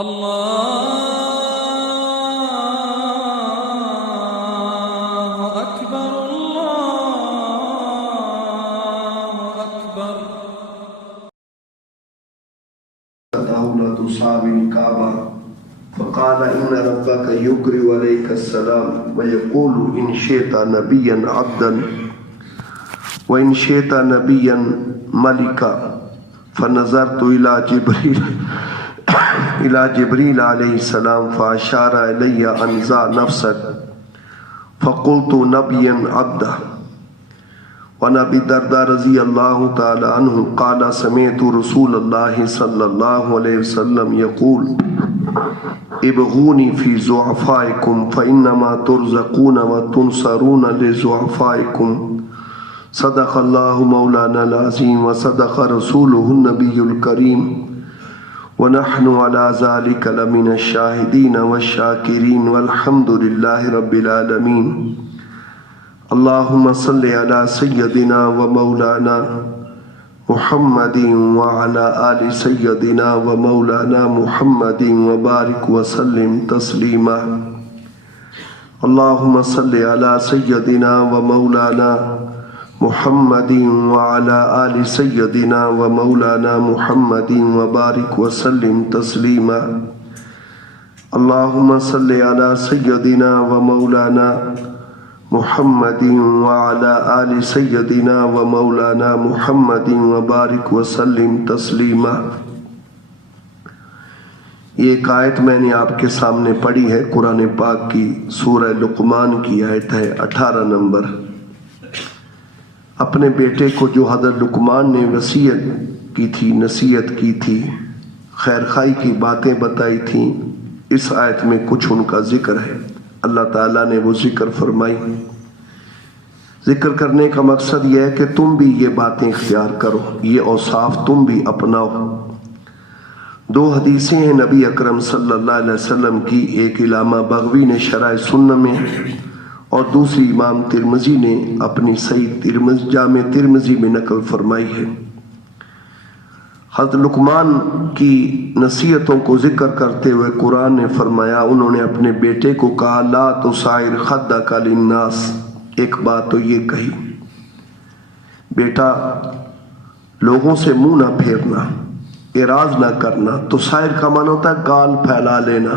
الله أكبر الله أكبر. لا تساوي الكعبة فقال إن ربك يقرئ عليك السلام ويقول إن شئت نبيا عبدا وإن شئت نبيا ملكا فنظرت إلى جبريل عليه السلام فأشار إلي أن ذا نفسك فقلت نبيا عبدا. وعن ابی الدرداء رضی اللہ تعالی عنہ قال سمعت رسول اللہ صلی اللہ علیہ وسلم یقول ابغونی فی ضعفائکم فإنما ترزقون وتنصرون لضعفائکم. صدق اللہ مولانا العظیم وصدق رسولہ النبی الکریم ونحن على ذلك لمن الشاہدین والشاکرین والحمد للہ رب العالمین. اللہم صلی علی سیدنا و مولانا محمد وعلی آل سیدنا و مولانا محمد وبارک وسلم تسلیما. اللہم صلی علی سیدنا و مولانا محمد وعلی آل سیدنا و مولانا محمد وبارک وسلم تسلیما. اللہم صلی علی سیدنا و مولانا محمد وعلى آل سیدنا و مولانا محمد وبارک وسلم تسلیما. یہ ایک آیت میں نے آپ کے سامنے پڑھی ہے، قرآن پاک کی سورہ لقمان کی آیت ہے 18 نمبر. اپنے بیٹے کو جو حضرت لقمان نے وصیت کی تھی، نصیحت کی تھی، خیر خواہی کی باتیں بتائی تھیں، اس آیت میں کچھ ان کا ذکر ہے. اللہ تعالیٰ نے وہ ذکر فرمائی. ذکر کرنے کا مقصد یہ ہے کہ تم بھی یہ باتیں اختیار کرو، یہ اوصاف تم بھی اپناؤ. دو حدیثیں ہیں نبی اکرم صلی اللہ علیہ وسلم کی، ایک علامہ بغوی نے شرح سنہ میں اور دوسری امام ترمذی نے اپنی صحیح جامع ترمذی میں نقل فرمائی ہے. حضرت لقمان کی نصیحتوں کو ذکر کرتے ہوئے قرآن نے فرمایا، انہوں نے اپنے بیٹے کو کہا لا تصائر خدک للناس. ایک بات تو یہ کہی، بیٹا لوگوں سے منہ نہ پھیرنا، اعراض نہ کرنا. تصائر کا معنی ہوتا ہے گال پھیلا لینا،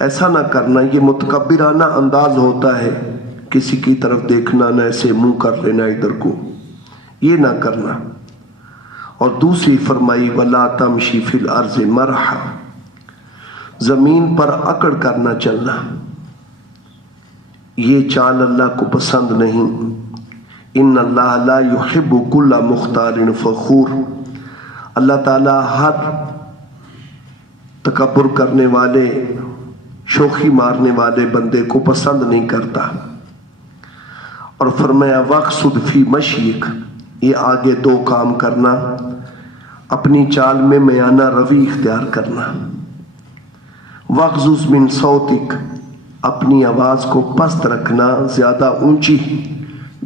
ایسا نہ کرنا. یہ متکبرانہ انداز ہوتا ہے، کسی کی طرف دیکھنا نہ، ایسے منہ کر لینا ادھر کو، یہ نہ کرنا. اور دوسری فرمائی وَلَا تَمْشِ فِي الْأَرْضِ مَرْحًا، زمین پر اکڑ کرنا چلنا، یہ چال اللہ کو پسند نہیں. ان اللہ لا يحب كل مختال فخور. اللہ تعالیٰ ہر تکبر کرنے والے، شوخی مارنے والے بندے کو پسند نہیں کرتا. اور فرمایا وَاقْصُدْ فِي مَشْيِكَ، یہ آگے دو کام کرنا، اپنی چال میں میانہ روی اختیار کرنا. وَاغْضُضْ مِنْ صَوْتِكَ، اپنی آواز کو پست رکھنا، زیادہ اونچی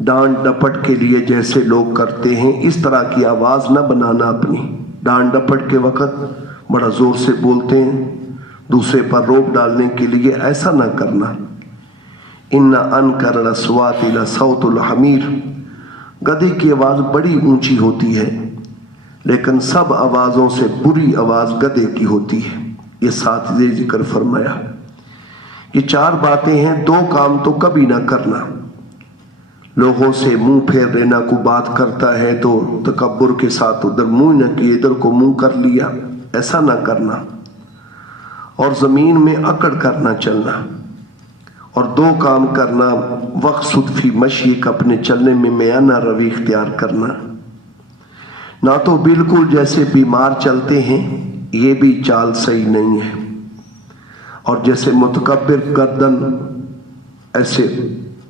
ڈانٹ ڈپٹ کے لیے جیسے لوگ کرتے ہیں اس طرح کی آواز نہ بنانا. اپنی ڈانٹ ڈپٹ کے وقت بڑا زور سے بولتے ہیں دوسرے پر روب ڈالنے کے لیے، ایسا نہ کرنا. اِنَّ أَنْكَرَ الْأَصْوَاتِ لَصَوْتُ الْحَمِيرِ، گدھے کی آواز بڑی اونچی ہوتی ہے، لیکن سب آوازوں سے بری آواز گدھے کی ہوتی ہے. یہ ساتھ ذکر فرمایا. یہ چار باتیں ہیں، دو کام تو کبھی نہ کرنا. لوگوں سے منہ پھیر لینا، کو بات کرتا ہے تو تکبر کے ساتھ ادھر منہ نہ کیے، ادھر کو منہ کر لیا، ایسا نہ کرنا. اور زمین میں اکڑ کرنا چلنا. اور دو کام کرنا، وَاقْصُدْ فِي مَشْيِكَ، اپنے چلنے میں میانہ روی اختیار کرنا. نہ تو بالکل جیسے بیمار چلتے ہیں، یہ بھی چال صحیح نہیں ہے. اور جیسے متکبر گردن ایسے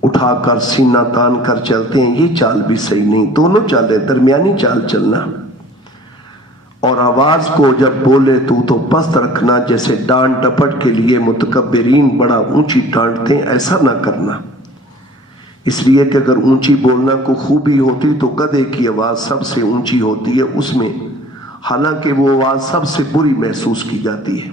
اٹھا کر سینہ تان کر چلتے ہیں، یہ چال بھی صحیح نہیں. دونوں چالیں، درمیانی چال چلنا. اور آواز کو جب بولے تو پست رکھنا، جیسے ڈانٹ ڈپٹ کے لیے متکبرین بڑا اونچی ڈانٹتے ہیں، ایسا نہ کرنا. اس لیے کہ اگر اونچی بولنا کو خوبی ہوتی تو گدھے کی آواز سب سے اونچی ہوتی ہے، اس میں حالانکہ وہ آواز سب سے بری محسوس کی جاتی ہے۔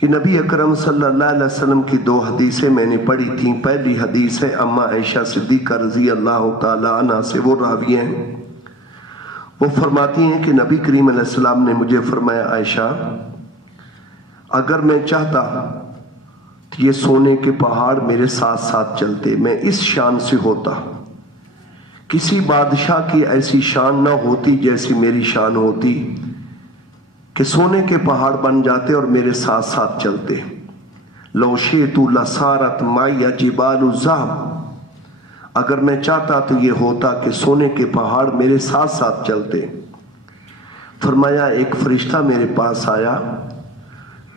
کہ نبی اکرم صلی اللہ علیہ وسلم کی دو حدیثیں میں نے پڑھی تھیں۔ پہلی حدیث ہے اما عائشہ صدیقہ رضی اللہ تعالی عنہ سے، وہ راوی ہیں، وہ فرماتی ہیں کہ نبی کریم علیہ السلام نے مجھے فرمایا، عائشہ اگر میں چاہتا تو یہ سونے کے پہاڑ میرے ساتھ ساتھ چلتے، میں اس شان سے ہوتا، کسی بادشاہ کی ایسی شان نہ ہوتی جیسی میری شان ہوتی کہ سونے کے پہاڑ بن جاتے اور میرے ساتھ ساتھ چلتے۔ لو شئت لصارت معی جبال الذهب، اگر میں چاہتا تو یہ ہوتا کہ سونے کے پہاڑ میرے ساتھ ساتھ چلتے۔ فرمایا ایک فرشتہ میرے پاس آیا،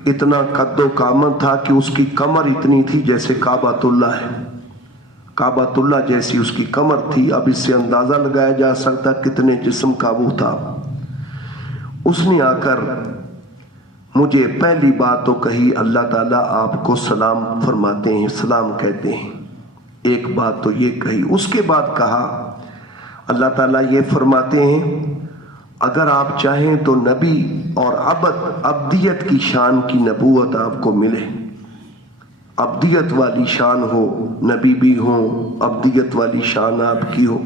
اتنا قد و کامت تھا کہ اس کی کمر اتنی تھی جیسے کعبۃ اللہ ہے، کعبۃ اللہ جیسی اس کی کمر تھی۔ اب اس سے اندازہ لگایا جا سکتا کتنے جسم کا وہ تھا۔ اس نے آ کر مجھے پہلی بات تو کہی، اللہ تعالیٰ آپ کو سلام فرماتے ہیں، سلام کہتے ہیں، ایک بات تو یہ کہی۔ اس کے بعد کہا اللہ تعالیٰ یہ فرماتے ہیں اگر آپ چاہیں تو نبی اور عبدیت کی شان کی نبوت آپ کو ملے، عبدیت والی شان ہو، نبی بھی ہو، عبدیت والی شان آپ کی ہو،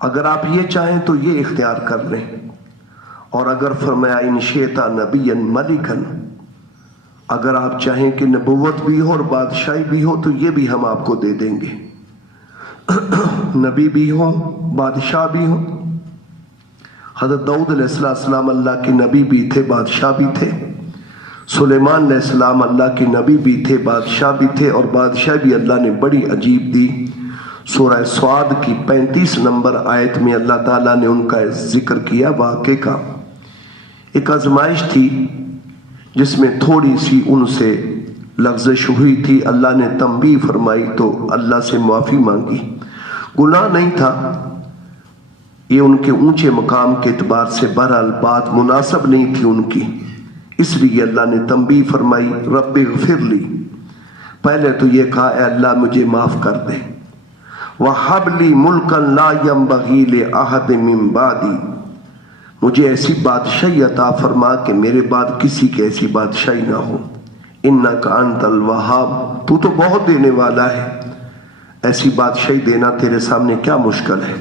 اگر آپ یہ چاہیں تو یہ اختیار کر لیں۔ اور اگر فرمایا ان شئتا نبیا ملکا، اگر آپ چاہیں کہ نبوت بھی ہو اور بادشاہی بھی ہو تو یہ بھی ہم آپ کو دے دیں گے، نبی بھی ہو بادشاہ بھی ہو۔ حضرت داؤد علیہ السلام اللہ کے نبی بھی تھے، بادشاہ بھی تھے۔ سلیمان علیہ السلام اللہ کے نبی بھی تھے، بادشاہ بھی تھے، اور بادشاہ بھی اللہ نے بڑی عجیب دی۔ سورہ سعد کی 35 نمبر آیت میں اللہ تعالیٰ نے ان کا ذکر کیا، واقعے کا۔ ایک آزمائش تھی جس میں تھوڑی سی ان سے لغزش ہوئی تھی، اللہ نے تنبیہ فرمائی تو اللہ سے معافی مانگی۔ گناہ نہیں تھا، یہ ان کے اونچے مقام کے اعتبار سے بہرحال بات مناسب نہیں تھی ان کی، اس لیے اللہ نے تنبیہ فرمائی، رب اغفر لی۔ پہلے تو یہ کہا اے اللہ مجھے معاف کر دے، وَحَبْ لِي مُلْكًا لَا يَنبَغِي لِأَحَدٍ مِّن بَعْدِي، مجھے ایسی بادشاہی عطا فرما کہ میرے بعد کسی کی ایسی بادشاہی نہ ہو، اِنَّكَ أَنْتَ الْوَهَّابُ، تو بہت دینے والا ہے، ایسی بادشاہی دینا تیرے سامنے کیا مشکل ہے۔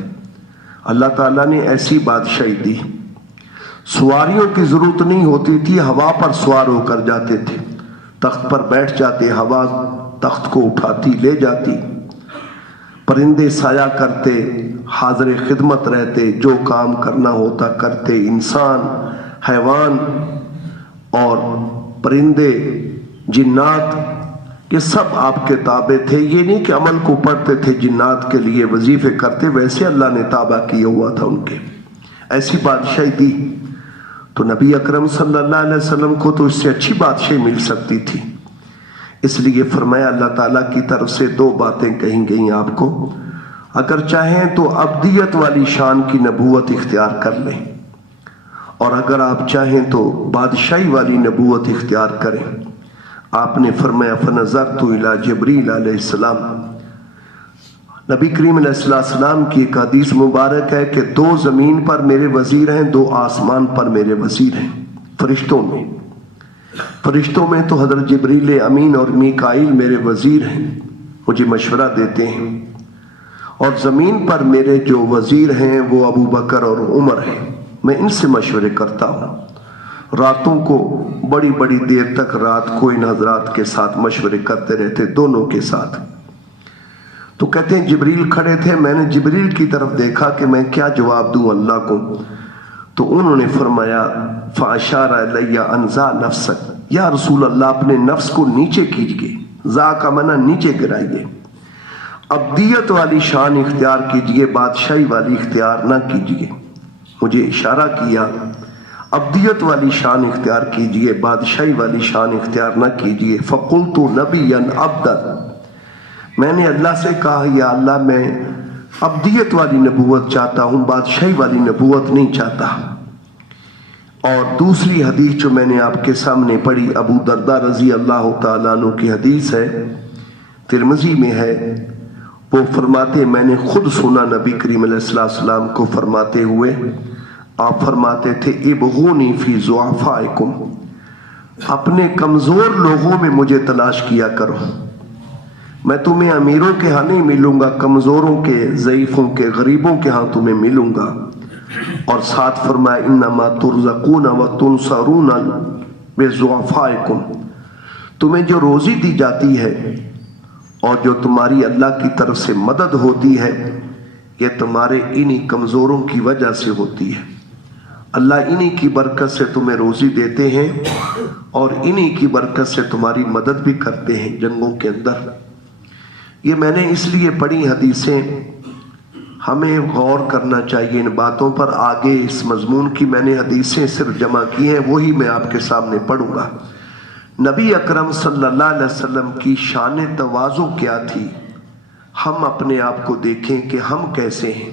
اللہ تعالیٰ نے ایسی بادشاہی دی، سواریوں کی ضرورت نہیں ہوتی تھی، ہوا پر سوار ہو کر جاتے تھے، تخت پر بیٹھ جاتے، ہوا تخت کو اٹھاتی لے جاتی، پرندے سایہ کرتے، حاضر خدمت رہتے، جو کام کرنا ہوتا کرتے، انسان، حیوان اور پرندے، جنات، یہ سب آپ کے تابع تھے۔ یہ نہیں کہ عمل کو پڑھتے تھے، جنات کے لیے وظیفے کرتے، ویسے اللہ نے تابع کیا ہوا تھا ان کے۔ ایسی بادشاہی دی تو نبی اکرم صلی اللہ علیہ وسلم کو تو اس سے اچھی بادشاہی مل سکتی تھی، اس لیے فرمایا اللہ تعالیٰ کی طرف سے دو باتیں کہیں گئیں آپ کو، اگر چاہیں تو عبدیت والی شان کی نبوت اختیار کر لیں، اور اگر آپ چاہیں تو بادشاہی والی نبوت اختیار کریں۔ آپ نے فرمایا فنظرت الی جبریل علیہ السلام، نبی کریم علیہ السلام کی ایک حدیث مبارک ہے کہ دو زمین پر میرے وزیر ہیں، دو آسمان پر میرے وزیر ہیں، فرشتوں میں تو حضرت جبریل امین اور میکائیل میرے وزیر ہیں، مجھے مشورہ دیتے ہیں، اور زمین پر میرے جو وزیر ہیں وہ ابو بکر اور عمر ہیں، میں ان سے مشورے کرتا ہوں۔ راتوں کو بڑی بڑی دیر تک رات کو ان حضرات کے ساتھ مشورے کرتے رہتے، دونوں کے ساتھ۔ تو کہتے ہیں جبریل کھڑے تھے، میں نے جبریل کی طرف دیکھا کہ میں کیا جواب دوں اللہ کو، تو انہوں نے فرمایا فَأَشَارَ إِلَيَّ أَنْ ذَا نَفْسَكَ، یا رسول اللہ اپنے نفس کو نیچے کیجئے، ذا کا معنی نیچے گرائیے، عبدیت والی شان اختیار کیجئے، بادشاہی والی اختیار نہ کیجئے۔ مجھے اشارہ کیا عبدیت والی شان اختیار کیجئے، بادشاہی والی شان اختیار نہ کیجئے۔ فَقُلْتُ نَبِيًّا عَبْدًا، میں نے اللہ سے کہا یا اللہ میں عبدیت والی نبوت چاہتا ہوں، بادشاہی والی نبوت نہیں چاہتا۔ اور دوسری حدیث جو میں نے آپ کے سامنے پڑھی، ابو درداء رضی اللہ تعالیٰ عنہ کی حدیث ہے، ترمذی میں ہے، وہ فرماتے میں نے خود سنا نبی کریم علیہ السلام کو فرماتے ہوئے، آپ فرماتے تھے ابغونی فی ضعفائکم، اپنے کمزور لوگوں میں مجھے تلاش کیا کرو، میں تمہیں امیروں کے ہاں نہیں ملوں گا، کمزوروں کے، ضعیفوں کے، غریبوں کے ہاں تمہیں ملوں گا۔ اور ساتھ فرمایا انما ترزقون وتنصرون بضعفائکم، تمہیں جو روزی دی جاتی ہے اور جو تمہاری اللہ کی طرف سے مدد ہوتی ہے یہ تمہارے انہی کمزوروں کی وجہ سے ہوتی ہے۔ اللہ انہی کی برکت سے تمہیں روزی دیتے ہیں اور انہی کی برکت سے تمہاری مدد بھی کرتے ہیں جنگوں کے اندر۔ یہ میں نے اس لیے پڑھی حدیثیں، ہمیں غور کرنا چاہیے ان باتوں پر۔ آگے اس مضمون کی میں نے حدیثیں صرف جمع کی ہیں، وہی میں آپ کے سامنے پڑھوں گا۔ نبی اکرم صلی اللہ علیہ وسلم کی شان تواضع کیا تھی، ہم اپنے آپ کو دیکھیں کہ ہم کیسے ہیں۔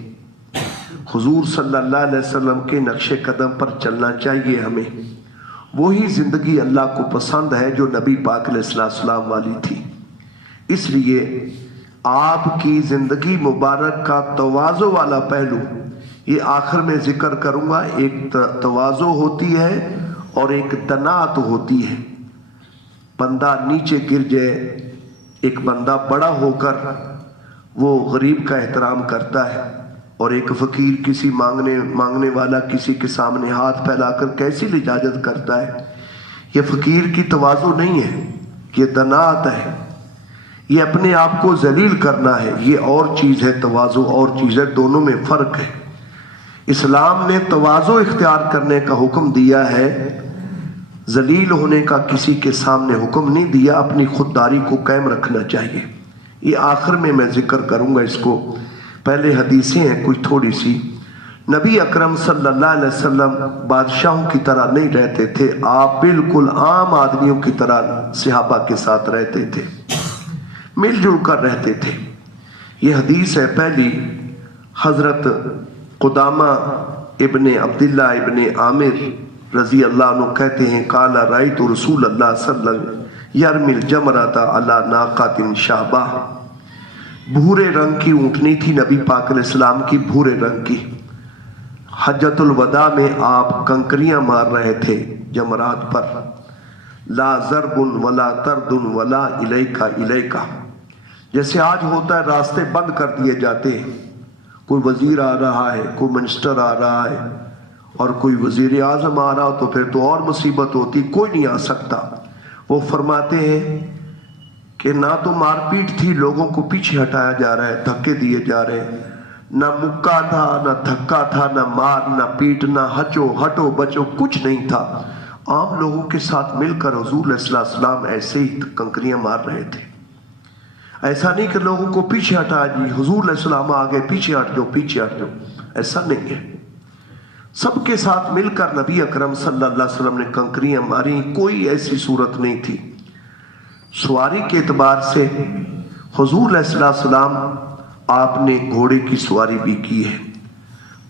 حضور صلی اللہ علیہ وسلم کے نقش قدم پر چلنا چاہیے ہمیں، وہی زندگی اللہ کو پسند ہے جو نبی پاک علیہ السلام والی تھی۔ اس لیے آپ کی زندگی مبارک کا تواضع والا پہلو یہ آخر میں ذکر کروں گا۔ ایک تواضع ہوتی ہے اور ایک دنات ہوتی ہے، بندہ نیچے گر جائے، ایک بندہ بڑا ہو کر وہ غریب کا احترام کرتا ہے، اور ایک فقیر کسی مانگنے والا کسی کے سامنے ہاتھ پھیلا کر کیسی لجاجت کرتا ہے۔ یہ فقیر کی تواضع نہیں ہے، یہ دنات ہے، یہ اپنے آپ کو ذلیل کرنا ہے، یہ اور چیز ہے، تواضع اور چیز ہے، دونوں میں فرق ہے۔ اسلام نے تواضع اختیار کرنے کا حکم دیا ہے، ذلیل ہونے کا کسی کے سامنے حکم نہیں دیا، اپنی خودداری کو قائم رکھنا چاہیے۔ یہ آخر میں ذکر کروں گا اس کو، پہلے حدیثیں ہیں کچھ تھوڑی سی۔ نبی اکرم صلی اللہ علیہ وسلم بادشاہوں کی طرح نہیں رہتے تھے، آپ بالکل عام آدمیوں کی طرح صحابہ کے ساتھ رہتے تھے، مل جل کر رہتے تھے۔ یہ حدیث ہے پہلی، حضرت قدامہ ابن عبداللہ ابن عامر رضی اللہ عنہ کہتے ہیں قال رأیت رسول اللہ صلی اللہ علیہ وسلم یرمی الجمرۃ علی ناقۃ شابہ، بھورے رنگ کی اونٹنی تھی نبی پاک علیہ السلام کی، بھورے رنگ کی۔ حجۃ الوداع میں آپ کنکریاں مار رہے تھے جمرات پر، لا ضرب ولا ترد ولا الیک الیک، جیسے آج ہوتا ہے راستے بند کر دیے جاتے ہیں، کوئی وزیر آ رہا ہے، کوئی منسٹر آ رہا ہے، اور کوئی وزیر اعظم آ رہا ہو تو پھر تو اور مصیبت ہوتی، کوئی نہیں آ سکتا۔ وہ فرماتے ہیں کہ نہ تو مار پیٹ تھی، لوگوں کو پیچھے ہٹایا جا رہا ہے، دھکے دیے جا رہے ہیں، نہ مکہ تھا، نہ دھکا تھا، نہ مار، نہ پیٹ، نہ ہٹو بچو، کچھ نہیں تھا۔ عام لوگوں کے ساتھ مل کر حضور علیہ السلام ایسے ہی کنکریاں مار رہے تھے۔ ایسا نہیں کہ لوگوں کو پیچھے ہٹا جی حضور علیہ السلام آگے، پیچھے ہٹ جاؤ پیچھے ہٹ جاؤ، ایسا نہیں ہے۔ سب کے ساتھ مل کر نبی اکرم صلی اللہ علیہ وسلم نے کنکریاں ماری، کوئی ایسی صورت نہیں تھی۔ سواری کے اعتبار سے حضور علیہ السلام آپ نے گھوڑے کی سواری بھی کی ہے،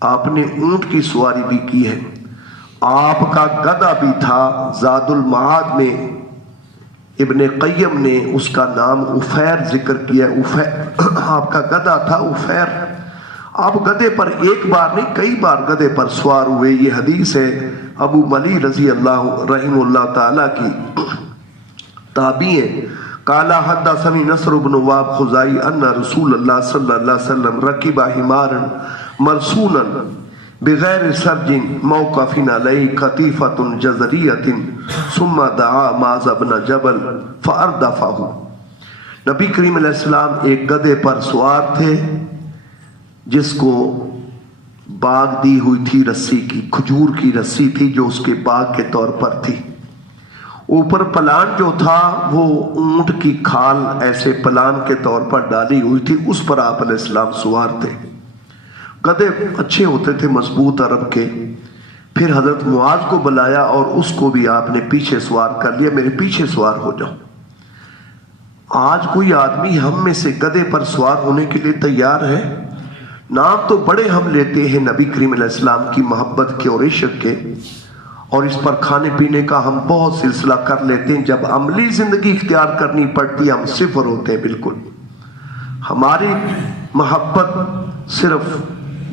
آپ نے اونٹ کی سواری بھی کی ہے، آپ کا گدھا بھی تھا۔ زاد المعاد میں ابن قیم نے اس کا نام عفیر ذکر کیا، آپ کا گدھا تھا عفیر۔ آپ گدھے پر ایک بار نہیں کئی بار گدھے پر سوار ہوئے۔ یہ حدیث ہے ابو ملی رضی اللہ رحمہ اللہ تعالی کی، تابعی ہے۔ قال حدثني نصر بن وهب خزاعی ان رسول اللہ صلی اللہ علیہ وسلم رکب حمارا مرسونا بغیر سرج موقف علیہ قطیفۃ جزریۃ ثم دعا معاذ بن جبل فاردفه۔ نبی کریم علیہ السلام ایک گدھے پر سوار تھے جس کو باغ دی ہوئی تھی رسی کی، کھجور کی رسی تھی جو اس کے باغ کے طور پر تھی۔ اوپر پلان جو تھا وہ اونٹ کی کھال ایسے پلان کے طور پر ڈالی ہوئی تھی، اس پر آپ علیہ السلام سوار تھے۔ گدھے اچھے ہوتے تھے مضبوط عرب کے۔ پھر حضرت معاذ کو بلایا اور اس کو بھی آپ نے پیچھے سوار کر لیا، میرے پیچھے سوار ہو جاؤ۔ آج کوئی آدمی ہم میں سے گدھے پر سوار ہونے کے لیے تیار ہے؟ نام تو بڑے ہم لیتے ہیں نبی کریم علیہ السلام کی محبت کے اور عشق کے، اور اس پر کھانے پینے کا ہم بہت سلسلہ کر لیتے ہیں۔ جب عملی زندگی اختیار کرنی پڑتی ہے ہم صفر ہوتے ہیں بالکل۔ ہماری محبت صرف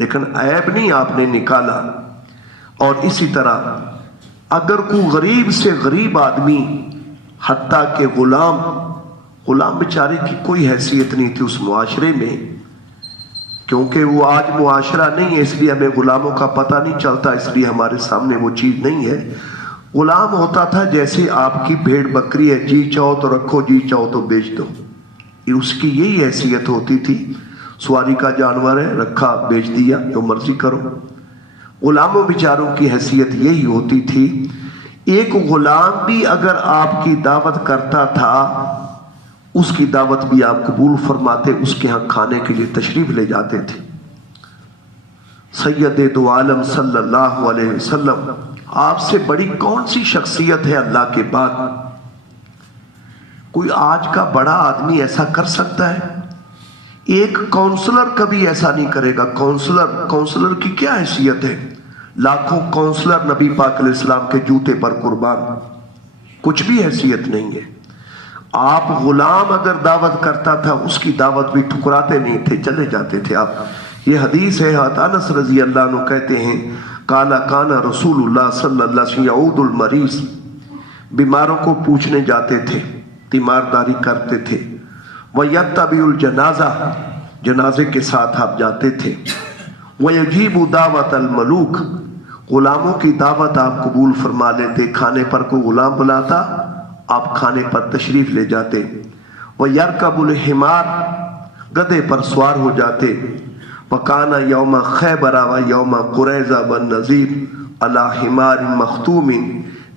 لیکن عیب نہیں آپ نے نکالا. اور اسی طرح اگر کوئی غریب سے غریب آدمی، حتیٰ کہ غلام بیچارے کی کوئی حیثیت نہیں تھی اس معاشرے میں، کیونکہ وہ آج معاشرہ نہیں ہے اس لیے ہمیں غلاموں کا پتہ نہیں چلتا، اس لیے ہمارے سامنے وہ چیز نہیں ہے. غلام ہوتا تھا جیسے آپ کی بھیڑ بکری ہے، جی چاہو تو رکھو، جی چاہو تو بیچ دو. اس کی یہی حیثیت ہوتی تھی، سواری کا جانور ہے، رکھا بیچ دیا، جو مرضی کرو. غلاموں بیچاروں کی حیثیت یہی ہوتی تھی. ایک غلام بھی اگر آپ کی دعوت کرتا تھا، اس کی دعوت بھی آپ قبول فرماتے، اس کے ہاں کھانے کے لیے تشریف لے جاتے تھے. سید دو عالم صلی اللہ علیہ وسلم، آپ سے بڑی کون سی شخصیت ہے اللہ کے بعد؟ کوئی آج کا بڑا آدمی ایسا کر سکتا ہے؟ ایک کونسلر کبھی ایسا نہیں کرے گا. کونسلر کی کیا حیثیت ہے؟ لاکھوں کونسلر نبی پاک علیہ السلام کے جوتے پر قربان، کچھ بھی حیثیت نہیں ہے. آپ غلام اگر دعوت کرتا تھا، اس کی دعوت بھی ٹھکراتے نہیں تھے، چلے جاتے تھے آپ. یہ حدیث ہے، انس رضی اللہ عنہ کہتے ہیں کان رسول اللہ صلی اللہ علیہ وسلم یعود المریض، بیماروں کو پوچھنے جاتے تھے، تیمارداری کرتے تھے. وَيَتَّبِعُ الْجَنَازَةَ، جنازے کے ساتھ آپ جاتے تھے. وَيَجِيبُ دعوت الملوک، غلاموں کی دعوت آپ قبول فرما لیتے. کھانے پر کوئی غلام بلاتا، آپ کھانے پر تشریف لے جاتے. وَيَرْكَبُ الْحِمَارَ، گدھے پر سوار ہو جاتے. وَكَانَ يَوْمَ خَيْبَرَ وَيَوْمَ قُرَيْظَةَ وَالنَّذِيرِ عَلَى حِمَارٍ مَخْتُومٍ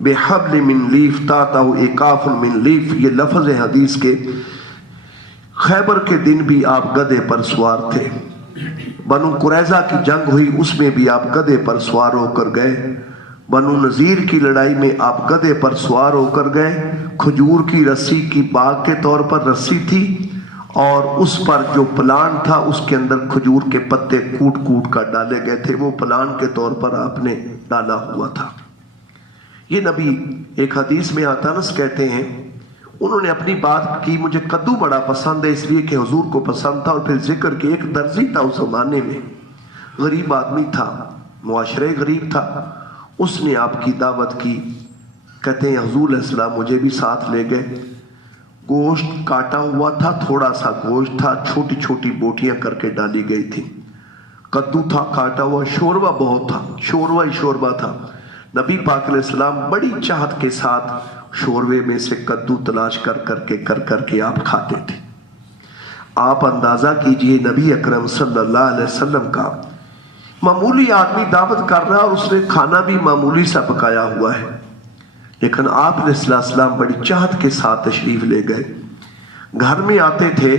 بِحَبْلٍ مِّن لیف تَحْتَهُ إِكَافٌ مِّن لیف. یہ لفظ ہے حدیث کے. خیبر کے دن بھی آپ گدھے پر سوار تھے. بنو قریظہ کی جنگ ہوئی، اس میں بھی آپ گدھے پر سوار ہو کر گئے. بنو نذیر کی لڑائی میں آپ گدھے پر سوار ہو کر گئے. کھجور کی رسی کی باغ کے طور پر رسی تھی، اور اس پر جو پلان تھا اس کے اندر کھجور کے پتے کوٹ کوٹ کر ڈالے گئے تھے، وہ پلان کے طور پر آپ نے ڈالا ہوا تھا. یہ نبی ایک حدیث میں انس کہتے ہیں، انہوں نے اپنی بات کی، مجھے کدو بڑا پسند ہے اس لیے کہ حضور کو پسند تھا. اور پھر ذکر کہ ایک درزی تھا اس زمانے میں، غریب آدمی تھا، معاشرے غریب تھا، اس نے آپ کی دعوت کی. کہتے ہیں حضور علیہ السلام مجھے بھی ساتھ لے گئے. گوشت کاٹا ہوا تھا، تھوڑا سا گوشت تھا، چھوٹی چھوٹی بوٹیاں کر کے ڈالی گئی تھی. کدو تھا کاٹا ہوا، شوربہ بہت تھا، شوربہ ہی شوربہ تھا. نبی پاک علیہ السلام بڑی چاہت کے ساتھ شوربے میں سے کدو تلاش کر کے آپ کھاتے تھے. آپ اندازہ کیجئے نبی اکرم صلی اللہ علیہ وسلم کا معمولی آدمی دعوت کر رہا، اور اس نے کھانا بھی معمولی سا پکایا ہوا ہے، لیکن آپ علیہ السلام بڑی چاہت کے ساتھ تشریف لے گئے. گھر میں آتے تھے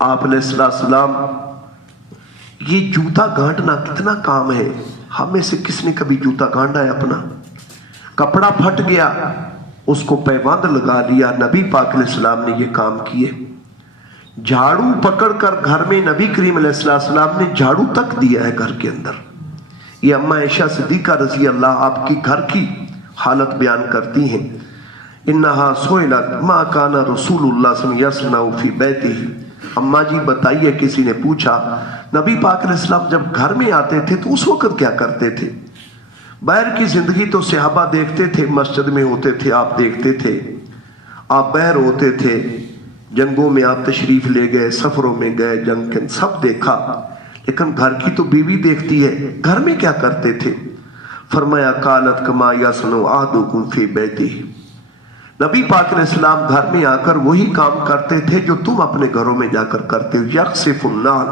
آپ علیہ السلام. یہ جوتا گانٹنا کتنا کام ہے، ہم میں سے کس نے کبھی جوتا گانٹا ہے اپنا؟ کپڑا پھٹ گیا، اس کو پیبند لگا لیا. نبی پاک علیہ السلام نے یہ کام کیے. جھاڑو پکڑ کر گھر میں نبی کریم علیہ السلام نے جھاڑو تک دیا ہے گھر کے اندر. یہ اماں عائشہ صدیقہ رضی اللہ آپ کی گھر کی حالت بیان کرتی ہیں. انہا سئلت ما کان رسول اللہ صلی اللہ علیہ وسلم یصنع فی بیتہ. اماں جی بتائیے، کسی نے پوچھا نبی پاک علیہ السلام جب گھر میں آتے تھے تو اس وقت کیا کرتے تھے؟ باہر کی زندگی تو صحابہ دیکھتے تھے، مسجد میں ہوتے تھے آپ دیکھتے تھے، آپ باہر ہوتے تھے، جنگوں میں آپ تشریف لے گئے، سفروں میں گئے، جنگ کے سب دیکھا، لیکن گھر کی تو بیوی دیکھتی ہے، گھر میں کیا کرتے تھے؟ فرمایا قالت کما یصنع احدکم فی بیتہ. نبی پاک علیہ السلام گھر میں آ کر وہی کام کرتے تھے جو تم اپنے گھروں میں جا کر کرتے ہو. یقصف النعل،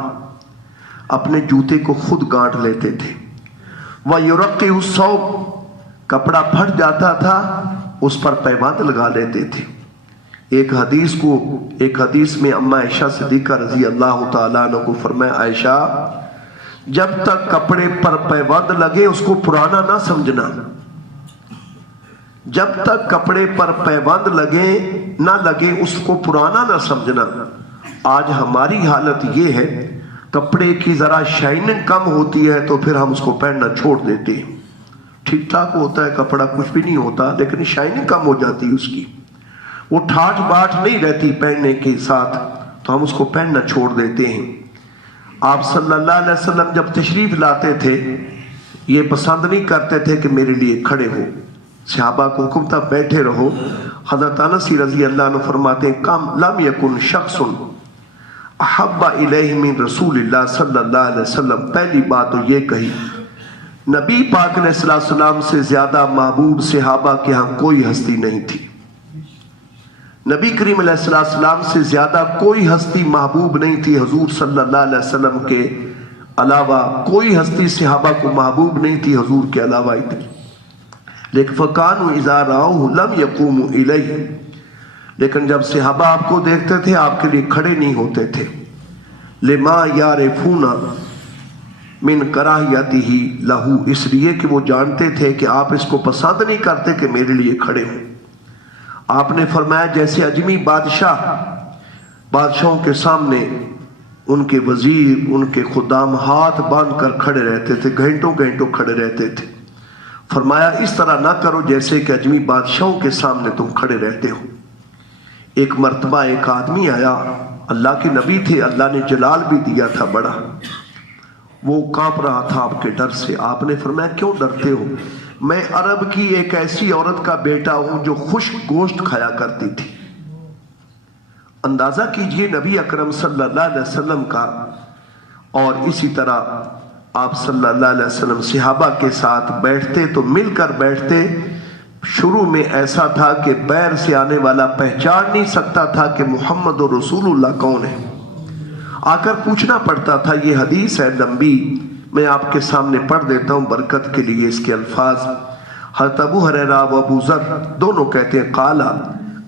اپنے جوتے کو خود گانٹ لیتے تھے. وَيُرَقِّعُ الثَّوْبَ، کپڑا پھٹ جاتا تھا اس پر پیبند لگا لیتے تھے. ایک حدیث میں اماں عائشہ صدیقہ رضی اللہ تعالیٰ عنہ کو فرمایا، عائشہ جب تک کپڑے پر پیبند لگے اس کو پرانا نہ سمجھنا، جب تک کپڑے پر پیبند نہ لگے اس کو پرانا نہ سمجھنا. آج ہماری حالت یہ ہے، کپڑے کی ذرا شائننگ کم ہوتی ہے تو پھر ہم اس کو پہننا چھوڑ دیتے ہیں. ٹھیک ٹھاک ہوتا ہے کپڑا، کچھ بھی نہیں ہوتا، لیکن شائننگ کم ہو جاتی ہے اس کی، وہ ٹھاٹ باٹ نہیں رہتی پہننے کے ساتھ، تو ہم اس کو پہننا چھوڑ دیتے ہیں. آپ صلی اللہ علیہ وسلم جب تشریف لاتے تھے یہ پسند نہیں کرتے تھے کہ میرے لیے کھڑے ہو، صحابہ کو حکم تھا بیٹھے رہو۔ حضرت انس رضی اللہ عنہ فرماتے ہیں کم لم یکن شخص احب الیہ من رسول اللہ صلی اللہ علیہ وسلم، پہلی بات تو یہ کہی نبی پاک علیہ السلام سے زیادہ محبوب صحابہ کے ہاں کوئی ہستی نہیں تھی۔ نبی کریم علیہ السلام سے زیادہ کوئی ہستی محبوب نہیں تھی، حضور صلی اللہ علیہ وسلم کے علاوہ کوئی ہستی صحابہ کو محبوب نہیں تھی، حضور کے علاوہ ہی تھی۔ لیکن فَكَانُوا إِذَا رَأَوْهُ لَمْ يَقُومُوا إِلَيْهِ، لیکن جب صحابہ آپ کو دیکھتے تھے آپ کے لیے کھڑے نہیں ہوتے تھے۔ لِمَا يَعْرِفُونَ مِنْ كَرَاهِيَتِهِ لَهُ، اس لیے کہ وہ جانتے تھے کہ آپ اس کو پسند نہیں کرتے کہ میرے لیے کھڑے ہوں۔ آپ نے فرمایا جیسے اجمی بادشاہوں کے سامنے ان کے وزیر ان کے خدام ہاتھ باندھ کر کھڑے رہتے تھے، گھنٹوں گھنٹوں کھڑے رہتے تھے، فرمایا اس طرح نہ کرو جیسے کہ اجمی بادشاہوں کے سامنے تم کھڑے رہتے ہو۔ ایک مرتبہ ایک آدمی آیا، اللہ کے نبی تھے، اللہ نے جلال بھی دیا تھا بڑا، وہ کانپ رہا تھا آپ کے ڈر سے۔ آپ نے فرمایا کیوں ڈرتے ہو؟ میں عرب کی ایک ایسی عورت کا بیٹا ہوں جو خشک گوشت کھایا کرتی تھی۔ اندازہ کیجئے نبی اکرم صلی اللہ علیہ وسلم کا، اور اسی طرح آپ صلی اللہ علیہ وسلم صحابہ کے ساتھ بیٹھتے تو مل کر بیٹھتے۔ شروع میں ایسا تھا کہ بیر سے آنے والا پہچان نہیں سکتا تھا کہ محمد رسول اللہ کون ہے، آ کر پوچھنا پڑتا تھا۔ یہ حدیث ہے لمبی، میں آپ کے سامنے پڑھ دیتا ہوں برکت کے لیے اس کے الفاظ۔ حضرت ابو ہریرہ و ابو ذر دونوں کہتے ہیں قال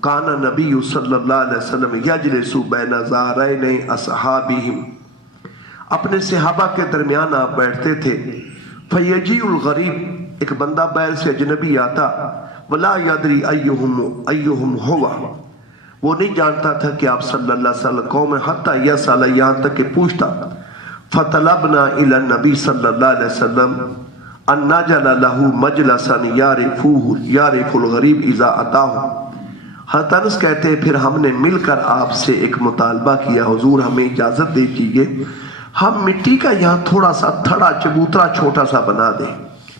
کان نبی صلی اللہ علیہ وسلم یجلس بین ظہرین اصحابہم، اپنے صحابہ کے درمیان آپ بیٹھتے تھے۔ فیجیء الغریب، ایک بندہ بیر سے اجنبی آتا، ولا یدری ایہم ہوا، وہ نہیں جانتا تھا کہ آپ صلی اللہ علیہ وسلم قوم حتی یسأل، یہاں تک کہ پوچھتا۔ فطلبنا الى النبی صلی اللہ علیہ وسلم ان نجعل له مجلسا یعرف الغریب اذا اتاه۔ حضرت انس کہتے ہیں پھر ہم نے مل کر آپ سے ایک مطالبہ کیا، حضور ہمیں اجازت دیجیے ہم مٹی کا یہاں تھوڑا سا تھڑا چبوترا چھوٹا سا بنا دیں،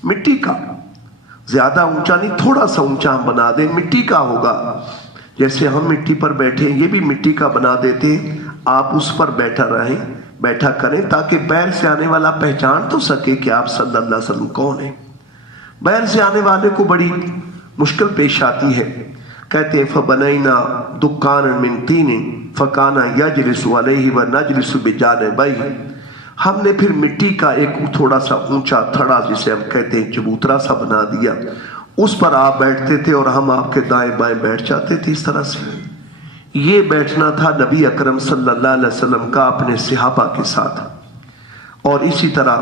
مٹی کا، زیادہ اونچا نہیں، تھوڑا سا اونچا ہم بنا دیں، مٹی کا ہوگا، جیسے ہم مٹی پر بیٹھے یہ بھی مٹی کا بنا دیتے، آپ اس پر بیٹھا کریں تاکہ بیر سے آنے والا پہچان تو سکے کہ آپ صلی اللہ علیہ وسلم کون ہیں۔ بیر سے آنے والے کو بڑی مشکل پیش آتی ہے۔ کہتے ہیں فبنینا دکان من طین فکانا یجلس علیہ ونجلس بجانبیہ، ہم نے پھر مٹی کا ایک تھوڑا سا اونچا تھڑا جسے ہم کہتے ہیں چبوترا سا بنا دیا، اس پر آپ بیٹھتے تھے اور ہم آپ کے دائیں بائیں بیٹھ جاتے تھے۔ اس طرح سے یہ بیٹھنا تھا نبی اکرم صلی اللہ علیہ وسلم کا اپنے صحابہ کے ساتھ۔ اور اسی طرح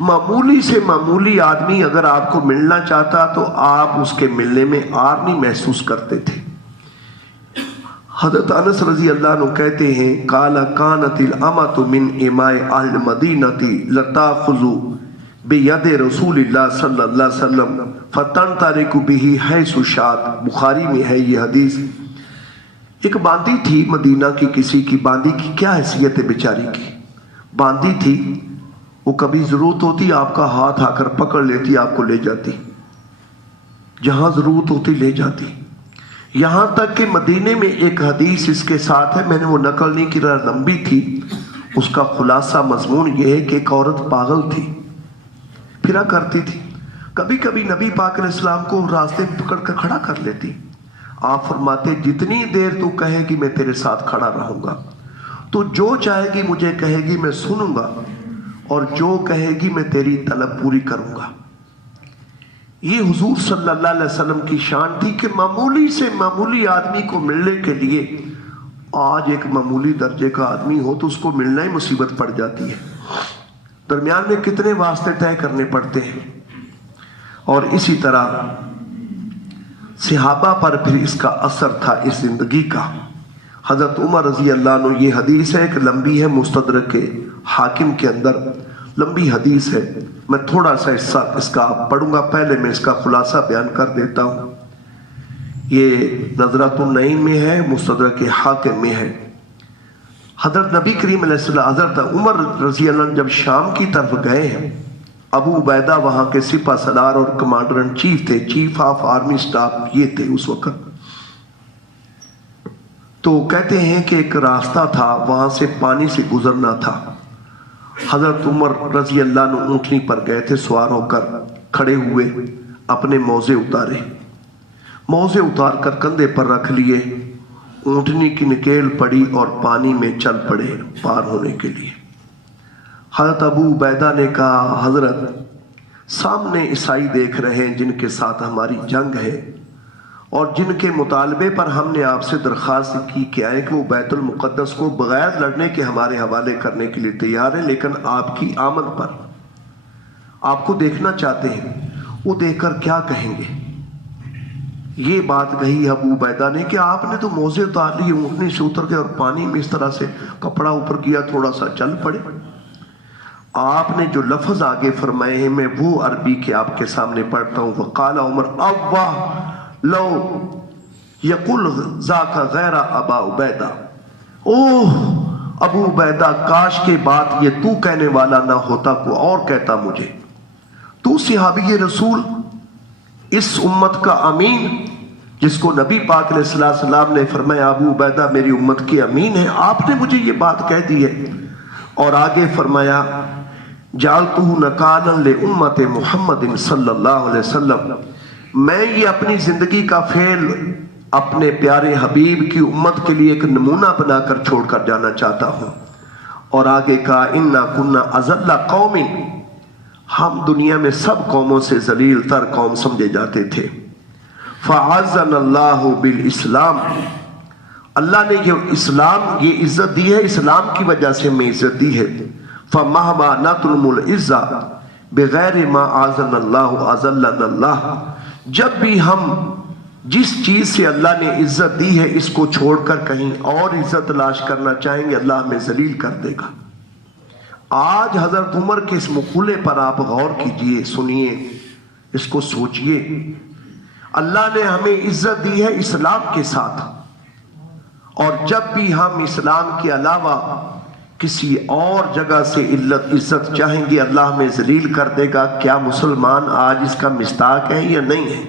معمولی سے معمولی آدمی اگر آپ کو ملنا چاہتا تو آپ اس کے ملنے میں عار نہیں محسوس کرتے تھے۔ حضرت انس رضی اللہ عنہ کہتے ہیں قال کانت الامۃ من اماء اہل مدینۃ لتاخذ بید رسول اللہ صلی اللہ علیہ وسلم فتنطلق به حیث شاءت، بخاری میں ہے یہ حدیث۔ ایک باندی تھی مدینہ کی، کسی کی باندی کی کیا حیثیت ہے بیچاری کی، باندی تھی، وہ کبھی ضرورت ہوتی آپ کا ہاتھ آ کر پکڑ لیتی، آپ کو لے جاتی، جہاں ضرورت ہوتی لے جاتی۔ یہاں تک کہ مدینے میں ایک حدیث اس کے ساتھ ہے، میں نے وہ نقل نہیں کی، لمبی تھی، اس کا خلاصہ مضمون یہ ہے کہ ایک عورت پاگل تھی، پھرا کرتی تھی، کبھی کبھی نبی پاک علیہ السلام کو راستے میں پکڑ کر کھڑا کر لیتی۔ آپ فرماتے جتنی دیر تو کہے گی میں تیرے ساتھ کھڑا رہوں گا، تو جو چاہے گی مجھے کہے گی میں سنوں گا، اور جو کہے گی میں تیری طلب پوری کروں گا۔ یہ حضور صلی اللہ علیہ وسلم کی شان تھی کہ معمولی سے معمولی آدمی کو ملنے کے لیے، آج ایک معمولی درجے کا آدمی ہو تو اس کو ملنا ہی مصیبت پڑ جاتی ہے، درمیان میں کتنے واسطے طے کرنے پڑتے ہیں۔ اور اسی طرح صحابہ پر پھر اس کا اثر تھا اس زندگی کا۔ حضرت عمر رضی اللہ عنہ، یہ حدیث ہے ایک لمبی ہے، مستدرک کے حاکم کے اندر لمبی حدیث ہے، میں تھوڑا سا حصہ اس کا پڑھوں گا، پہلے میں اس کا خلاصہ بیان کر دیتا ہوں۔ یہ نظرۃ النعیم میں ہے، مستدرک کے حاکم میں ہے۔ حضرت نبی کریم علیہ السلام حضرت عمر رضی اللہ عنہ جب شام کی طرف گئے ہیں، ابو عبیدہ وہاں کے سپہ سالار اور کمانڈر ان چیف تھے، چیف آف آرمی سٹاف یہ تھے اس وقت. تو کہتے ہیں کہ ایک راستہ تھا، وہاں سے پانی سے گزرنا تھا. حضرت عمر رضی اللہ عنہ اونٹنی پر گئے تھے سوار ہو کر، کھڑے ہوئے، اپنے موزے اتارے، موزے اتار کر کندھے پر رکھ لیے، اونٹنی کی نکیل پڑی اور پانی میں چل پڑے پار ہونے کے لیے. حضرت ابو عبیدہ نے کہا حضرت سامنے عیسائی دیکھ رہے ہیں جن کے ساتھ ہماری جنگ ہے اور جن کے مطالبے پر ہم نے آپ سے درخواست کی کہ آئے کہ وہ بیت المقدس کو بغیر لڑنے کے ہمارے حوالے کرنے کے لیے تیار ہیں، لیکن آپ کی آمد پر آپ کو دیکھنا چاہتے ہیں، وہ دیکھ کر کیا کہیں گے. یہ بات کہی ابو عبیدہ نے کہ آپ نے تو موزے اتار لیے، اونٹنی سے اتر گئے اور پانی میں اس طرح سے کپڑا اوپر کیا، تھوڑا سا چل پڑے. آپ نے جو لفظ آگے فرمائے ہیں میں وہ عربی کے آپ کے سامنے پڑھتا ہوں. وقال عمر اوہ لو یقل ذاک غیر ابا عبیدہ، اوہ ابو عبیدہ کاش کے بات یہ تو کہنے والا نہ ہوتا، کوئی اور کہتا مجھے. تو صحابی رسول، اس امت کا امین، جس کو نبی پاک علیہ السلام نے فرمایا ابو عبیدہ میری امت کے امین ہے، آپ نے مجھے یہ بات کہہ دی ہے. اور آگے فرمایا جعلتہ نکالا لامت محمد صلی اللہ علیہ وسلم، میں یہ اپنی زندگی کا فعل اپنے پیارے حبیب کی امت کے لیے ایک نمونہ بنا کر چھوڑ کر جانا چاہتا ہوں. اور آگے کہا انا کنا اذل قوم، ہم دنیا میں سب قوموں سے ذلیل تر قوم سمجھے جاتے تھے. فعزنا اللہ بالاسلام، اللہ نے یہ اسلام یہ عزت دی ہے، اسلام کی وجہ سے ہمیں عزت دی ہے. فمہما نطلب العزہ بغیر ما اعزنا اللہ اذلنا اللہ، جب بھی ہم جس چیز سے اللہ نے عزت دی ہے اس کو چھوڑ کر کہیں اور عزت تلاش کرنا چاہیں گے، اللہ ہمیں ذلیل کر دے گا. آج حضرت عمر کے اس مقولے پر آپ غور کیجئے، سنیے، اس کو سوچئے. اللہ نے ہمیں عزت دی ہے اسلام کے ساتھ، اور جب بھی ہم اسلام کے علاوہ کسی اور جگہ سے عزت چاہیں گے اللہ ہمیں ذلیل کر دے گا. کیا مسلمان آج اس کا مصداق ہے یا نہیں ہے؟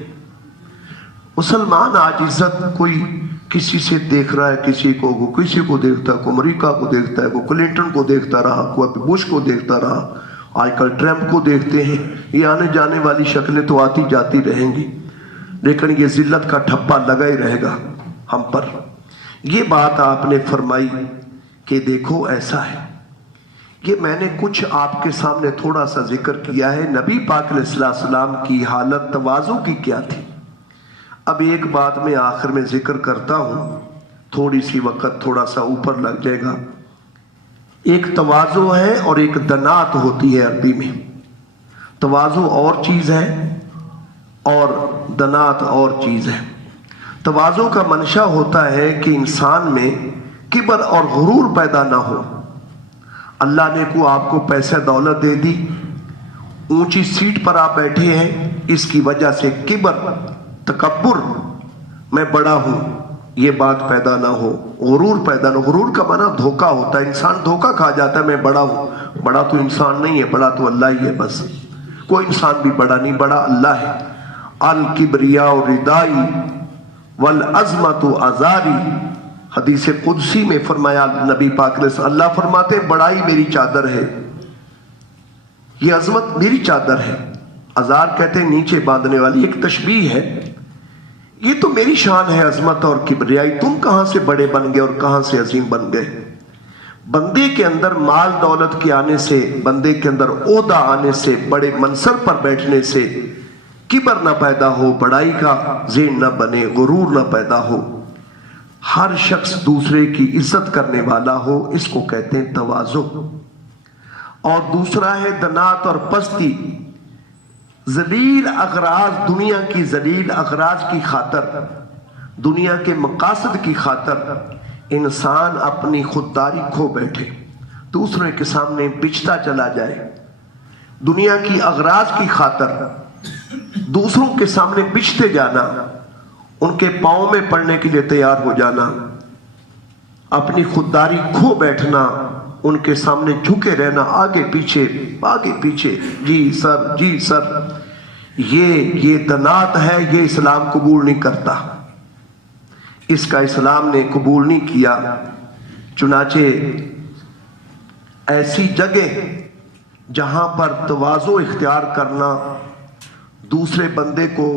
مسلمان آج عزت کوئی کسی سے دیکھ رہا ہے، کسی کو دیکھتا ہے، کوئی امریکہ کو دیکھتا ہے، کوئی کلنٹن کو دیکھتا رہا، کوئی بش کو دیکھتا رہا، آج کل ٹرمپ کو دیکھتے ہیں. یہ آنے جانے والی شکلیں تو آتی جاتی رہیں گی، لیکن یہ ذلت کا ٹھپا لگا ہی رہے گا ہم پر. یہ بات آپ نے فرمائی کہ دیکھو ایسا ہے. یہ میں نے کچھ آپ کے سامنے تھوڑا سا ذکر کیا ہے. نبی پاک علیہ السلام کی حالت تواضع کی کیا تھی. اب ایک بات میں آخر میں ذکر کرتا ہوں، تھوڑی سی وقت تھوڑا سا اوپر لگ جائے گا. ایک تواضع ہے اور ایک دنات ہوتی ہے عربی میں. تواضع اور چیز ہے اور دنات اور چیز ہے. تواضع کا منشا ہوتا ہے کہ انسان میں کبر اور غرور پیدا نہ ہو. اللہ نے آپ کو پیسہ دولت دے دی، اونچی سیٹ پر آپ بیٹھے ہیں، اس کی وجہ سے کبر، تکبر، میں بڑا ہوں، یہ بات پیدا نہ ہو. غرور پیدا نہ ہو. غرور کا معنی دھوکا ہوتا ہے، انسان دھوکا کھا جاتا ہے. میں بڑا ہوں، بڑا تو انسان نہیں ہے، بڑا تو اللہ ہی ہے. بس کوئی انسان بھی بڑا نہیں، بڑا اللہ ہے. الکبریاء ردائی والعظمت ازاری، حدیث قدسی میں فرمایا نبی پاک علیہ السلام، اللہ فرماتے بڑائی میری چادر ہے، یہ عظمت میری چادر ہے. ازار کہتے ہیں نیچے باندھنے والی، ایک تشبیہ ہے. یہ تو میری شان ہے عظمت اور کبریائی، تم کہاں سے بڑے بن گئے اور کہاں سے عظیم بن گئے. بندے کے اندر مال دولت کے آنے سے، بندے کے اندر عہدہ آنے سے، بڑے منصب پر بیٹھنے سے کبر نہ پیدا ہو، بڑائی کا ذہن نہ بنے، غرور نہ پیدا ہو. ہر شخص دوسرے کی عزت کرنے والا ہو، اس کو کہتے ہیں تواضع. اور دوسرا ہے دنات اور پستی. ذلیل اغراض، دنیا کی ذلیل اغراض کی خاطر، دنیا کے مقاصد کی خاطر انسان اپنی خودداری کھو بیٹھے، دوسرے کے سامنے بچتا چلا جائے. دنیا کی اغراض کی خاطر دوسروں کے سامنے بچتے جانا، ان کے پاؤں میں پڑنے کے لیے تیار ہو جانا. اپنی خودداری کھو بیٹھنا، ان کے سامنے جھکے رہنا، آگے پیچھے جی سر، یہ دنات ہے، یہ اسلام قبول نہیں کرتا، اس کا اسلام نے قبول نہیں کیا۔ چنانچہ ایسی جگہ جہاں پر تواضع اختیار کرنا دوسرے بندے کو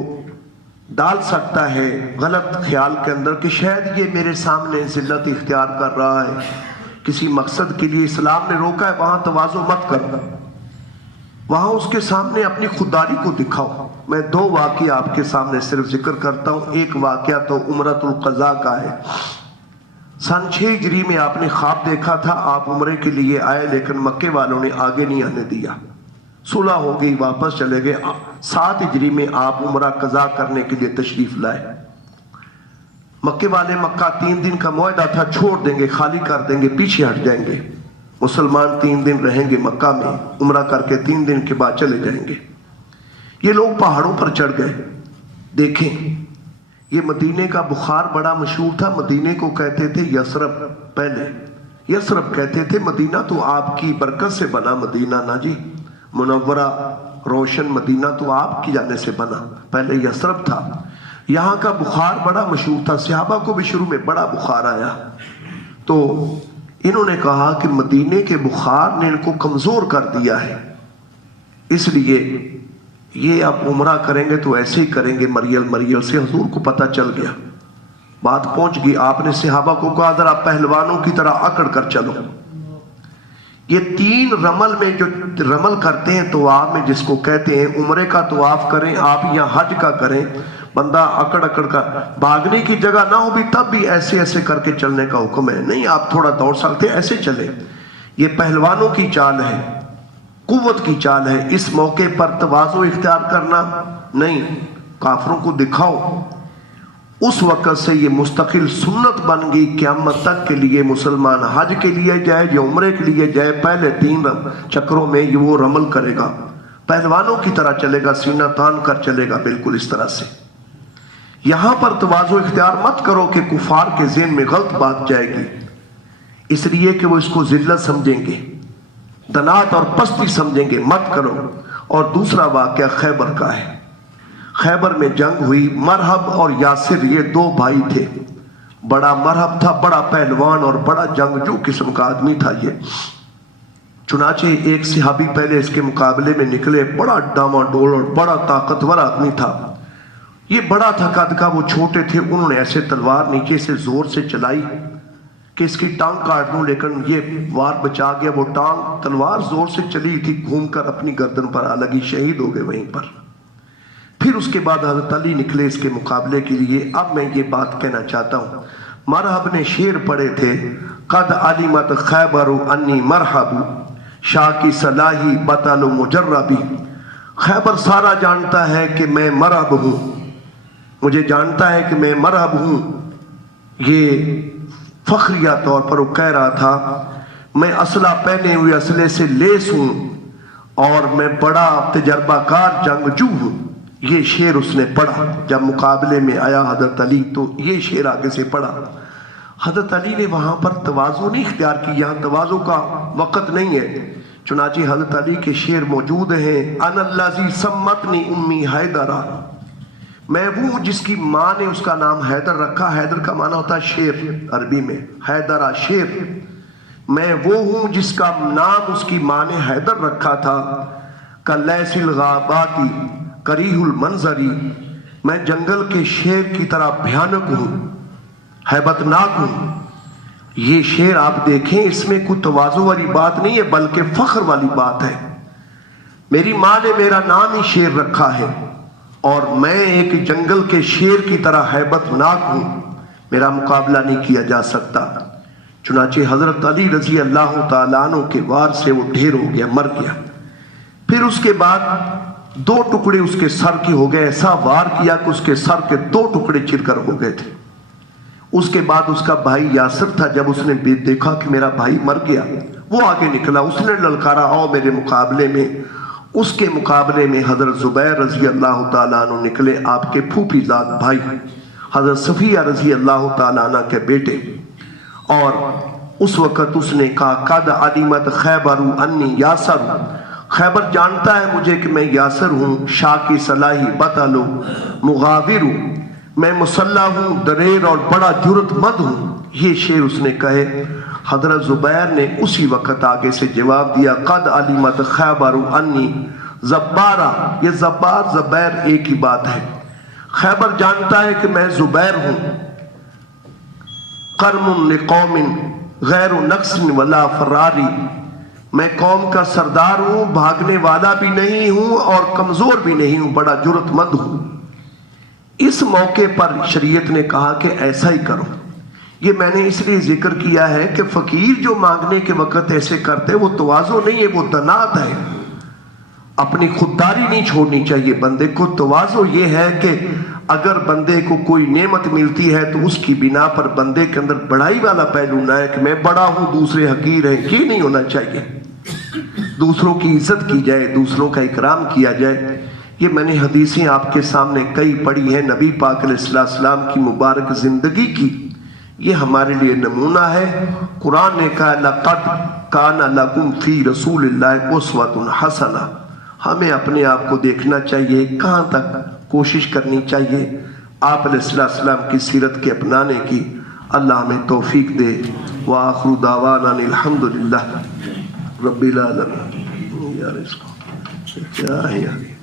ڈال سکتا ہے غلط خیال کے اندر کہ شاید یہ میرے سامنے ذلت اختیار کر رہا ہے، کسی مقصد کے لیے اسلام نے روکا ہے، وہاں تواضع مت کرنا، وہاں اس کے سامنے اپنی خودداری کو دکھاؤ۔ میں 2 واقعہ آپ کے سامنے صرف ذکر کرتا ہوں۔ ایک واقعہ تو عمرۃ القضاء کا ہے۔ سن 6 ہجری میں آپ نے خواب دیکھا تھا، آپ عمرے کے لیے آئے، لیکن مکے والوں نے آگے نہیں آنے دیا، صلح ہو گئی، واپس چلے گئے۔ 7 ہجری میں آپ عمرہ قضا کرنے کے لیے تشریف لائے۔ مکے والے مکہ 3 دن کا معاہدہ تھا، چھوڑ دیں گے، خالی کر دیں گے، پیچھے ہٹ جائیں گے۔ مسلمان 3 دن رہیں گے مکہ میں، عمرہ کر کے 3 دن کے بعد چلے جائیں گے۔ یہ لوگ پہاڑوں پر چڑھ گئے۔ دیکھیں، یہ مدینے کا بخار بڑا مشہور تھا، مدینے کو کہتے تھے یثرب، پہلے یثرب کہتے تھے، مدینہ تو آپ کی برکت سے بنا مدینہ نا جی، منورہ روشن مدینہ تو آپ کی جانے سے بنا، پہلے یثرب تھا۔ یہاں کا بخار بڑا مشہور تھا، صحابہ کو بھی شروع میں بڑا بخار آیا، تو انہوں نے کہا کہ مدینے کے بخار نے ان کو کمزور کر دیا ہے، اس لیے یہ اب عمرہ کریں گے تو ایسے ہی کریں گے مریل سے۔ حضور کو پتہ چل گیا، بات پہنچ گئی، آپ نے صحابہ کو کہا ذرا پہلوانوں کی طرح اکڑ کر چلو۔ یہ 3 رمل میں جو رمل کرتے ہیں طواف میں، جس کو کہتے ہیں عمرے کا طواف کریں آپ یا حج کا کریں، بندہ اکڑ کر بھاگنے کی جگہ نہ ہو بھی تب بھی ایسے ایسے کر کے چلنے کا حکم ہے، نہیں آپ تھوڑا دوڑ سکتے، ایسے چلیں۔ یہ پہلوانوں کی چال ہے، قوت کی چال ہے۔ اس موقع پر تواضع اختیار کرنا نہیں، کافروں کو دکھاؤ۔ اس وقت سے یہ مستقل سنت بن گئی قیامت تک کے لیے، مسلمان حج کے لیے جائے یا عمرے کے لیے جائے، پہلے 3 چکروں میں یہ وہ رمل کرے گا، پہلوانوں کی طرح چلے گا، سینہ تان کر چلے گا، بالکل اس طرح سے۔ یہاں پر تواضع اختیار مت کرو کہ کفار کے ذہن میں غلط بات جائے گی، اس لیے کہ وہ اس کو ذلت سمجھیں گے، دنات اور پستی سمجھیں گے، مت کرو۔ اور دوسرا واقعہ خیبر کا ہے۔ خیبر میں جنگ ہوئی، مرحب اور یاسر یہ 2 بھائی تھے، بڑا مرحب تھا، بڑا پہلوان اور بڑا جنگجو قسم کا آدمی تھا یہ۔ چنانچہ ایک صحابی پہلے اس کے مقابلے میں نکلے، بڑا ڈاماڈول اور بڑا طاقتور آدمی تھا، یہ بڑا تھا قد کا، وہ چھوٹے تھے، انہوں نے ایسے تلوار نیچے سے زور سے چلائی کہ اس کی ٹانگ کاٹ دوں، لیکن یہ وار بچا گیا، وہ ٹانگ تلوار زور سے چلی تھی، گھوم کر اپنی گردن پر آ لگی، شہید ہو گئے وہیں پر۔ پھر اس کے بعد حضرت علی نکلے اس کے مقابلے کے لیے۔ اب میں یہ بات کہنا چاہتا ہوں، مرحب نے شعر پڑھے تھے، قد علمت خیبر انی مرحب شاہ کی صلاحی بطل مجربی۔ خیبر سارا جانتا ہے کہ میں مرحب ہوں، مجھے جانتا ہے کہ میں مرحب ہوں، یہ فخریہ طور پر وہ کہہ رہا تھا، میں اسلحہ پہنے ہوئے اسلحے سے لیس ہوں اور میں بڑا تجربہ کار جنگجو ہوں۔ یہ شعر اس نے پڑھا جب مقابلے میں آیا حضرت علی، تو یہ شعر آگے سے پڑھا۔ حضرت علی نے وہاں پر تواضع نہیں اختیار کی، یہاں تواضع کا وقت نہیں ہے، چنانچہ حضرت علی کے شعر موجود ہیں، انا الذی سمتنی امی حیدرا، میں وہ جس کی ماں نے اس کا نام حیدر رکھا، حیدر کا معنی ہوتا ہے شیر عربی میں، حیدرا شیر، میں وہ ہوں جس کا نام اس کی ماں نے حیدر رکھا تھا، کلیس الغاباتی کریہ المنظری، میں جنگل کے شیر کی طرح بھیانک ہوں، ہیبت ناک ہوں۔ یہ شعر آپ دیکھیں، اس میں کوئی تواضع والی بات نہیں ہے بلکہ فخر والی بات ہے۔ میری ماں نے میرا نام ہی شیر رکھا ہے اور میں ایک جنگل کے شیر کی طرح ہیبت ناک ہوں، میرا مقابلہ نہیں کیا جا سکتا۔ چنانچہ حضرت علی رضی اللہ تعالیٰ عنہ کے وار سے وہ ڈھیر ہو گیا، مر گیا۔ پھر اس کے بعد 2 ٹکڑے اس کے سر کے ہو گئے، ایسا وار کیا کہ اس کے سر کے 2 ٹکڑے چر کر ہو گئے تھے۔ اس کے بعد اس کا بھائی یاسر تھا، جب اس نے دیکھا کہ میرا بھائی مر گیا، وہ آگے نکلا، اس نے للکارا آؤ میرے مقابلے میں۔ اس کے مقابلے میں حضرت زبیر رضی اللہ تعالیٰ عنہ نکلے، آپ کے پھوپھی زاد بھائی، حضرت صفیہ رضی اللہ تعالیٰ عنہ کے بیٹے، اور اس وقت اس نے کہا قد علمت خیبر انی یاسر، خیبر جانتا ہے مجھے کہ میں یاسر ہوں، شاکی صلاحی بطلو مغاور ہوں، میں مسلح ہوں، دلیر اور بڑا جرت مند ہوں۔ یہ شعر اس نے کہے۔ حضرت زبیر نے اسی وقت آگے سے جواب دیا قد علمت خیبر انی زبارہ، یہ زبار زبیر ایک ہی بات ہے۔ خیبر جانتا ہے کہ میں زبیر ہوں، قرم لقوم غیر نقص ولا فراری، میں قوم کا سردار ہوں، بھاگنے والا بھی نہیں ہوں اور کمزور بھی نہیں ہوں، بڑا جرت مند ہوں۔ اس موقع پر شریعت نے کہا کہ ایسا ہی کرو۔ یہ میں نے اس لیے ذکر کیا ہے کہ فقیر جو مانگنے کے وقت ایسے کرتے وہ تواضع نہیں ہے، وہ دنات ہے۔ اپنی خودداری نہیں چھوڑنی چاہیے بندے کو۔ تواضع یہ ہے کہ اگر بندے کو کوئی نعمت ملتی ہے تو اس کی بنا پر بندے کے اندر بڑائی والا پہلو نہ ہے کہ میں بڑا ہوں دوسرے حقیر ہیں، یہ نہیں ہونا چاہیے۔ دوسروں کی عزت کی جائے، دوسروں کا اکرام کیا جائے۔ یہ میں نے حدیثیں آپ کے سامنے کئی پڑھی ہیں نبی پاک علیہ السلام کی مبارک زندگی کی، یہ ہمارے لیے نمونہ ہے۔ قرآن نے کہا لَقَدْ كَانَ لَكُمْ فِي رَسُولِ اللَّهِ أُسْوَةٌ حَسَنَةٌ۔ ہمیں اپنے آپ کو دیکھنا چاہیے، کہاں تک کوشش کرنی چاہیے آپ علیہ السلام کی سیرت کے اپنانے کی۔ اللہ ہمیں توفیق دے۔ وآخر دعوانا الحمدللہ رب العالمین۔ یار اس کو کیا ہے یار